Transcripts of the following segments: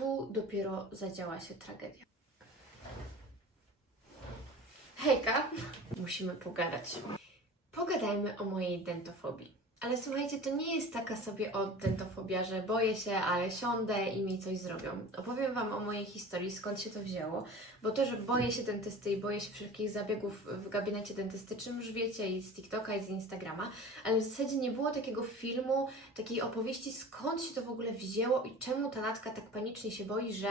tu dopiero zadziała się tragedia. Hejka! Musimy pogadać. Pogadajmy o mojej dentofobii. Ale słuchajcie, to nie jest taka sobie od dentofobia, że boję się, ale siądę i mi coś zrobią. Opowiem Wam o mojej historii, skąd się to wzięło. Bo to, że boję się dentysty i boję się wszelkich zabiegów w gabinecie dentystycznym, już wiecie i z TikToka i z Instagrama, ale w zasadzie nie było takiego filmu, takiej opowieści, skąd się to w ogóle wzięło i czemu ta natka tak panicznie się boi, że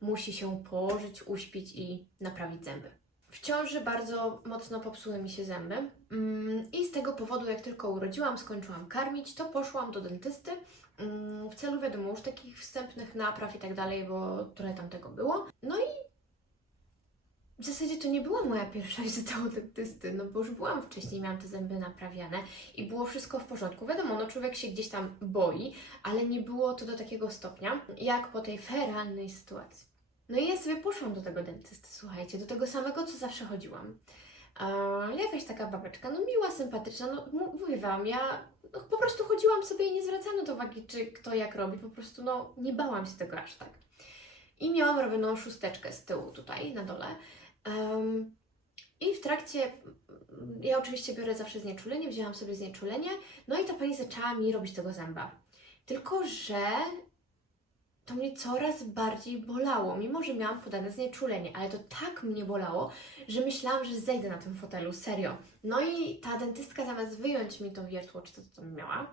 musi się położyć, uśpić i naprawić zęby. W ciąży bardzo mocno popsuły mi się zęby mm, i z tego powodu, jak tylko urodziłam, skończyłam karmić, to poszłam do dentysty mm, w celu, wiadomo, już takich wstępnych napraw i tak dalej, bo trochę tam tego było. No i w zasadzie to nie była moja pierwsza wizyta u dentysty, no bo już byłam wcześniej, miałam te zęby naprawiane i było wszystko w porządku. Wiadomo, no człowiek się gdzieś tam boi, ale nie było to do takiego stopnia, jak po tej feralnej sytuacji. No i ja sobie poszłam do tego dentysty, słuchajcie, do tego samego, co zawsze chodziłam. Jakaś taka babeczka, no miła, sympatyczna, no mówię Wam, ja no, po prostu chodziłam sobie i nie zwracałam na to uwagi, czy kto jak robi, po prostu no nie bałam się tego aż tak. I miałam robioną szósteczkę z tyłu tutaj, na dole. Em, I w trakcie, ja oczywiście biorę zawsze znieczulenie, wzięłam sobie znieczulenie, no i ta pani zaczęła mi robić tego zęba. Tylko, że to mnie coraz bardziej bolało, mimo że miałam podane znieczulenie, ale to tak mnie bolało, że myślałam, że zejdę na tym fotelu, serio. No i ta dentystka zamiast wyjąć mi to wiertło, czy to co tam miała,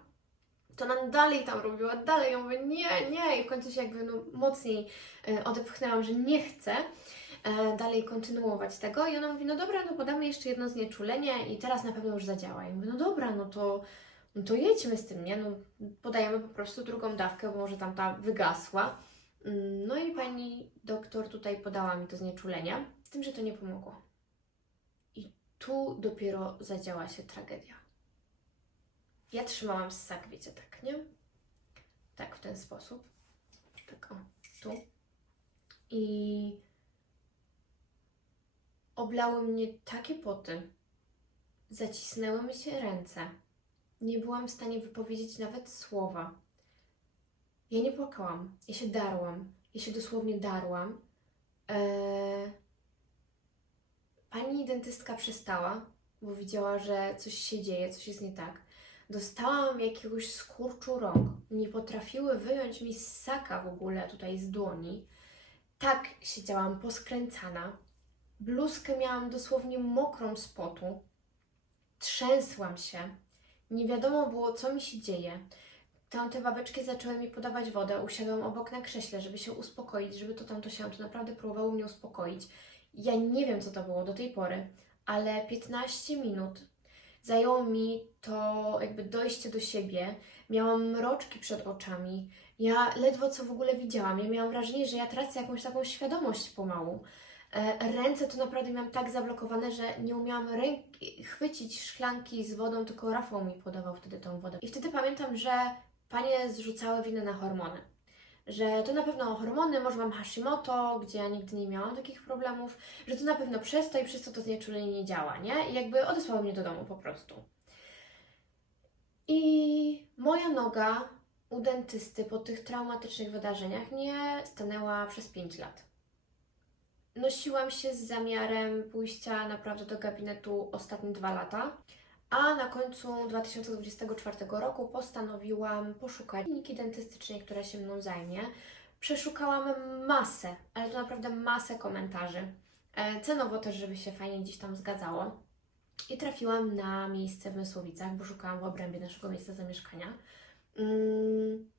to ona dalej tam robiła, dalej, ja mówię nie, nie i w końcu się jakby no, mocniej e, odepchnęłam, że nie chcę e, dalej kontynuować tego i ona mówi, no dobra, no podamy jeszcze jedno znieczulenie i teraz na pewno już zadziała. I mówię, no dobra, no to, no to jedźmy z tym, nie? No, podajemy po prostu drugą dawkę, bo może tam ta wygasła. Mm, No i pani doktor tutaj podała mi to znieczulenie, z tym, że to nie pomogło. I tu dopiero zadziała się tragedia. Ja trzymałam ssak, wiecie, tak, nie? Tak, w ten sposób. Tak, o, tu. I oblały mnie takie poty, zacisnęły mi się ręce. Nie byłam w stanie wypowiedzieć nawet słowa. Ja nie płakałam, ja się darłam, ja się dosłownie darłam. Eee... Pani dentystka przestała, bo widziała, że coś się dzieje, coś jest nie tak. Dostałam jakiegoś skurczu rąk. Nie potrafiły wyjąć mi ssaka w ogóle tutaj z dłoni. Tak siedziałam poskręcana. Bluzkę miałam dosłownie mokrą z potu. Trzęsłam się. Nie wiadomo było, co mi się dzieje. Tamte babeczki zaczęły mi podawać wodę. Usiadłam obok na krześle, żeby się uspokoić, żeby to tamto się, to naprawdę próbowały mnie uspokoić. Ja nie wiem, co to było do tej pory, ale 15 minut zajęło mi to jakby dojście do siebie. Miałam mroczki przed oczami. Ja ledwo co w ogóle widziałam. Ja miałam wrażenie, że ja tracę jakąś taką świadomość pomału. E, Ręce to naprawdę miałam tak zablokowane, że nie umiałam ręki, chwycić szklanki z wodą, tylko Rafał mi podawał wtedy tą wodę. I wtedy pamiętam, że panie zrzucały winę na hormony. Że to na pewno hormony, może mam Hashimoto, gdzie ja nigdy nie miałam takich problemów, że to na pewno przez to i przez to to znieczulenie nie działa, nie? I jakby odesłały mnie do domu po prostu. I moja noga u dentysty po tych traumatycznych wydarzeniach nie stanęła przez 5 lat. Nosiłam się z zamiarem pójścia naprawdę do gabinetu ostatnie dwa lata, a na końcu 2024 roku postanowiłam poszukać kliniki dentystycznej, która się mną zajmie. Przeszukałam masę, ale to naprawdę masę komentarzy. E, Cenowo też, żeby się fajnie gdzieś tam zgadzało. I trafiłam na miejsce w Mysłowicach, bo szukałam w obrębie naszego miejsca zamieszkania. Mm.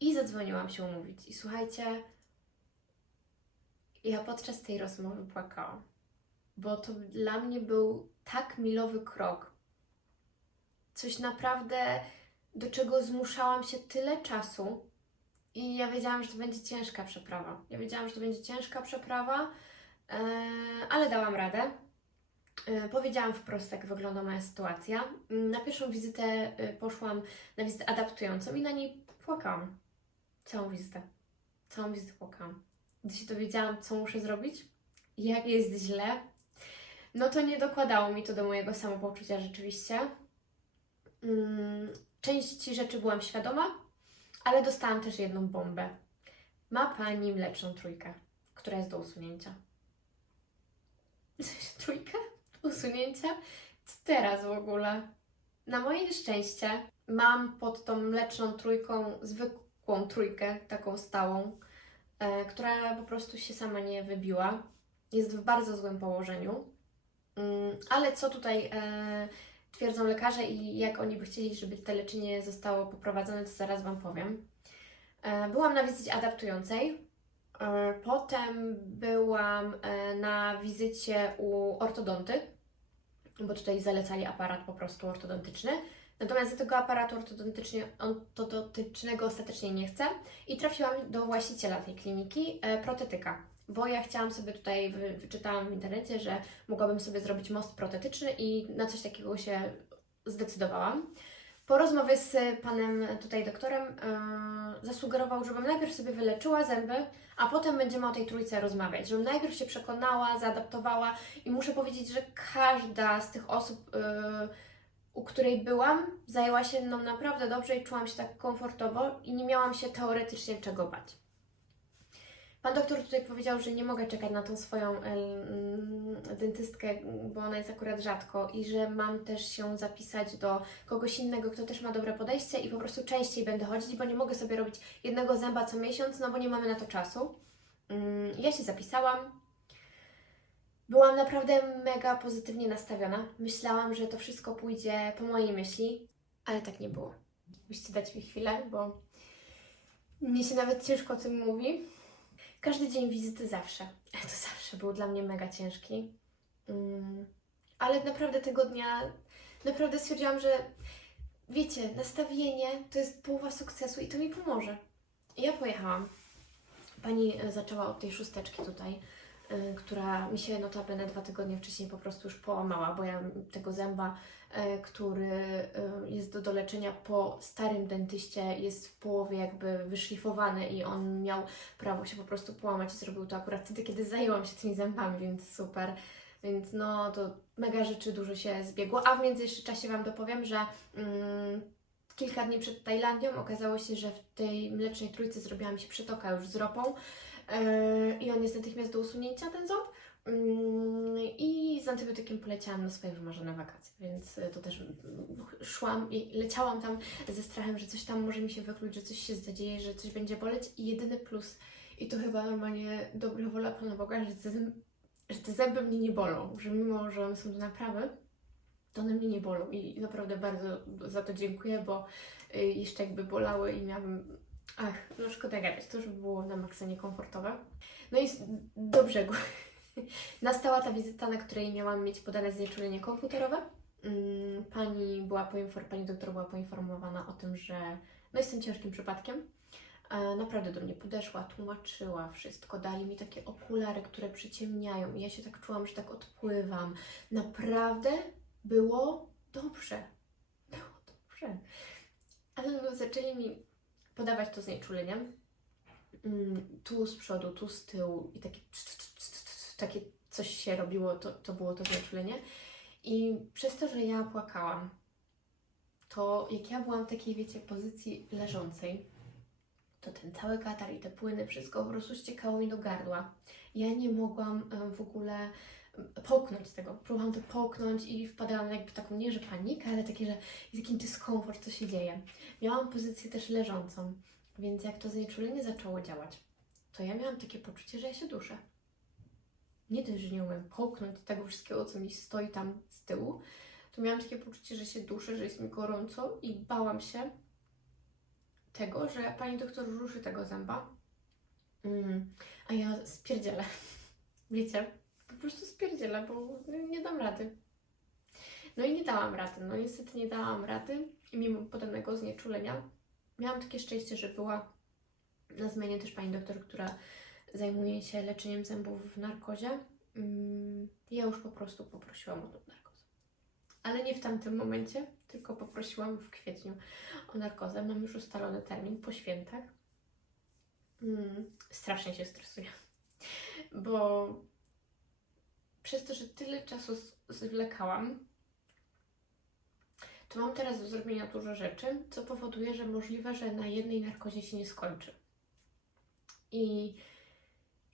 I zadzwoniłam się umówić. I słuchajcie, ja podczas tej rozmowy płakałam, bo to dla mnie był tak milowy krok. Coś naprawdę, do czego zmuszałam się tyle czasu. I ja wiedziałam, że to będzie ciężka przeprawa. Ja wiedziałam, że to będzie ciężka przeprawa, e, ale dałam radę. E, Powiedziałam wprost, jak wygląda moja sytuacja. Mm, Na pierwszą wizytę e, poszłam na wizytę adaptującą i na niej płakałam. Całą wizytę. Całą wizytę płakałam. Gdy się dowiedziałam, co muszę zrobić, jak jest źle, no to nie dokładało mi to do mojego samopoczucia rzeczywiście. Mm, Części rzeczy byłam świadoma, ale dostałam też jedną bombę. Ma Pani mleczną trójkę, która jest do usunięcia. Trójkę? Usunięcia? Co teraz w ogóle? Na moje nieszczęście mam pod tą mleczną trójką zwykłą trójkę, taką stałą, która po prostu się sama nie wybiła. Jest w bardzo złym położeniu. Mm, ale co tutaj e, twierdzą lekarze i jak oni by chcieli, żeby to leczenie zostało poprowadzone, to zaraz Wam powiem. E, byłam na wizycie adaptującej. E, potem byłam e, na wizycie u ortodonty, bo tutaj zalecali aparat po prostu ortodontyczny. Natomiast ja tego aparatu ortodontycznego ostatecznie nie chcę i trafiłam do właściciela tej kliniki, e, protetyka. Bo ja chciałam sobie tutaj, wy, wyczytałam w internecie, że mogłabym sobie zrobić most protetyczny i na coś takiego się zdecydowałam. Po rozmowie z panem tutaj doktorem yy, zasugerował, żebym najpierw sobie wyleczyła zęby, a potem będziemy o tej trójce rozmawiać. Żebym najpierw się przekonała, zaadaptowała i muszę powiedzieć, że każda z tych osób, yy, u której byłam, zajęła się mną naprawdę dobrze i czułam się tak komfortowo i nie miałam się teoretycznie czego bać. Pan doktor tutaj powiedział, że nie mogę czekać na tą swoją dentystkę, bo ona jest akurat rzadko i że mam też się zapisać do kogoś innego, kto też ma dobre podejście i po prostu częściej będę chodzić, bo nie mogę sobie robić jednego zęba co miesiąc, no bo nie mamy na to czasu. Mm, Ja się zapisałam. Byłam naprawdę mega pozytywnie nastawiona. Myślałam, że to wszystko pójdzie po mojej myśli, ale tak nie było. Musicie dać mi chwilę, bo mnie się nawet ciężko o tym mówi. Każdy dzień wizyty zawsze. To zawsze był dla mnie mega ciężki. Mm, Ale naprawdę tego dnia naprawdę stwierdziłam, że wiecie, nastawienie to jest połowa sukcesu i to mi pomoże. Ja pojechałam. Pani e, zaczęła od tej szósteczki tutaj, która mi się notabene dwa tygodnie wcześniej po prostu już połamała, bo ja tego zęba, e, który e, jest do doleczenia po starym dentyście, jest w połowie jakby wyszlifowany i on miał prawo się po prostu połamać i zrobił to akurat wtedy, kiedy zajęłam się tymi zębami, więc super. Więc no, to mega rzeczy dużo się zbiegło. A w międzyczasie Wam dopowiem, że mm, kilka dni przed Tajlandią okazało się, że w tej mlecznej trójce zrobiła mi się przytoka już z ropą i on jest natychmiast do usunięcia, ten ząb. Mm, I z antybiotykiem poleciałam na swoje wymarzone wakacje, więc y, to też mm, szłam i leciałam tam ze strachem, że coś tam może mi się wykluć, że coś się zadzieje, że coś będzie boleć i jedyny plus, i to chyba normalnie dobra wola Pana Boga, że te, że te zęby mnie nie bolą, że mimo, że one są do naprawy, to one mnie nie bolą i naprawdę bardzo za to dziękuję, bo y, jeszcze jakby bolały i miałabym... Ach, no szkoda gadać, to już by było na maksa niekomfortowe. No i do brzegu. Nastała ta wizyta, na której miałam mieć podane znieczulenie komputerowe. Mm, Pani była poinfor- pani doktor była poinformowana o tym, że no jestem ciężkim przypadkiem. E, Naprawdę do mnie podeszła, tłumaczyła wszystko, dali mi takie okulary, które przyciemniają i ja się tak czułam, że tak odpływam. Naprawdę było dobrze. Było dobrze. Ale no, zaczęli mi podawać to znieczulenie. Mm, Tu z przodu, tu z tyłu i takie, takie coś się robiło, to, to było to znieczulenie. I przez to, że ja płakałam, to jak ja byłam w takiej, wiecie, pozycji leżącej, to ten cały katar i te płyny, wszystko po prostu ściekało mi do gardła. Ja nie mogłam w ogóle połknąć tego. Próbowałam to połknąć i wpadałam jakby w taką, nie że panikę, ale takie, że jest jakiś dyskomfort, co się dzieje. Miałam pozycję też leżącą, więc jak to znieczulenie zaczęło działać, to ja miałam takie poczucie, że ja się duszę. Nie dość, że nie umiem połknąć tego wszystkiego, co mi stoi tam z tyłu, to miałam takie poczucie, że się duszę, że jest mi gorąco i bałam się tego, że pani doktor ruszy tego zęba, mm, a ja spierdzielę. Wiecie, po prostu spierdzielę, bo nie dam rady. No i nie dałam rady, no niestety nie dałam rady i mimo podanego znieczulenia miałam takie szczęście, że była na zmianie też pani doktor, która zajmuje się leczeniem zębów w narkozie. Mm, Ja już po prostu poprosiłam o tą narkozę. Ale nie w tamtym momencie, tylko poprosiłam w kwietniu o narkozę. Mam już ustalony termin po świętach. Mm, strasznie się stresuję, bo przez to, że tyle czasu zwlekałam, to mam teraz do zrobienia dużo rzeczy, co powoduje, że możliwe, że na jednej narkozie się nie skończy. I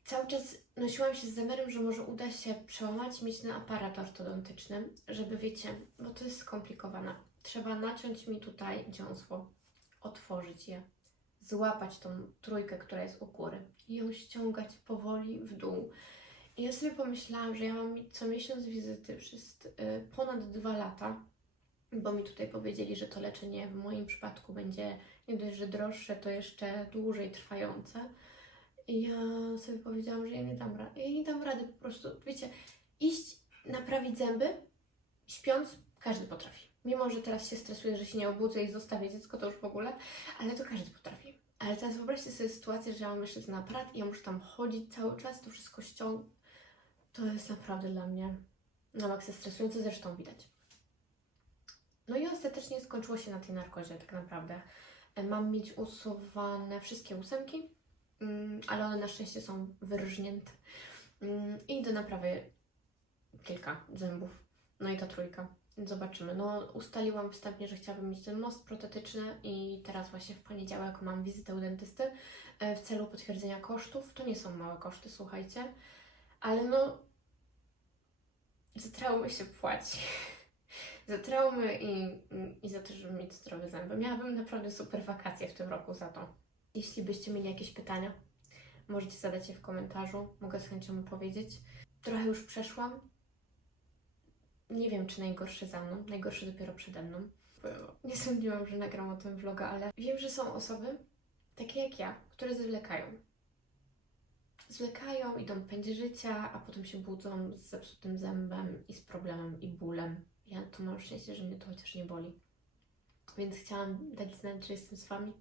cały czas nosiłam się z zamiarem, że może uda się przełamać mieć ten aparat ortodontyczny, żeby wiecie, bo to jest skomplikowane. Trzeba naciąć mi tutaj dziąsło, otworzyć je, złapać tą trójkę, która jest u góry i ją ściągać powoli w dół. Ja sobie pomyślałam, że ja mam co miesiąc wizyty przez y, ponad dwa lata, bo mi tutaj powiedzieli, że to leczenie w moim przypadku będzie nie dość, że droższe, to jeszcze dłużej trwające. I ja sobie powiedziałam, że ja nie dam rady. Ja nie dam rady po prostu, wiecie, iść naprawić zęby śpiąc każdy potrafi. Mimo, że teraz się stresuję, że się nie obudzę i zostawię dziecko, to już w ogóle, ale to każdy potrafi. Ale teraz wyobraźcie sobie sytuację, że ja mam jeszcze ten aparat i ja muszę tam chodzić cały czas, to wszystko ściągnąć. To jest naprawdę dla mnie na maksa stresujące, zresztą widać. No i ostatecznie skończyło się na tej narkozie tak naprawdę. E, Mam mieć usuwane wszystkie ósemki, mm, ale one na szczęście są wyrżnięte. Mm, I do naprawy kilka zębów. No i ta trójka. Zobaczymy. No, ustaliłam wstępnie, że chciałabym mieć ten most protetyczny i teraz właśnie w poniedziałek mam wizytę u dentysty e, w celu potwierdzenia kosztów. To nie są małe koszty, słuchajcie, ale no za traumy się płaci. za traumy i, i za to, żeby mieć zdrowe zęby. Miałabym naprawdę super wakacje w tym roku za to. Jeśli byście mieli jakieś pytania, możecie zadać je w komentarzu. Mogę z chęcią powiedzieć. Trochę już przeszłam. Nie wiem, czy najgorszy za mną, najgorszy dopiero przede mną. Nie sądziłam, że nagram o tym vloga, ale wiem, że są osoby, takie jak ja, które zwlekają. Zwlekają, idą pędź życia, a potem się budzą z zepsutym zębem i z problemem i bólem. Ja to mam szczęście, że mnie to chociaż nie boli. Więc chciałam dać znać, że jestem z Wami,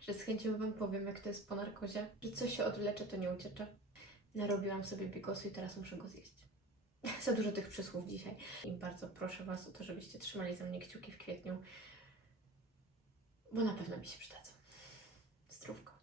że z chęcią Wam powiem, jak to jest po narkozie, że co się odlecze, to nie uciecze. Narobiłam sobie bigosu i teraz muszę go zjeść. Za dużo tych przysłów dzisiaj. I bardzo proszę Was o to, żebyście trzymali za mnie kciuki w kwietniu, bo na pewno mi się przydadzą. Zdrówko.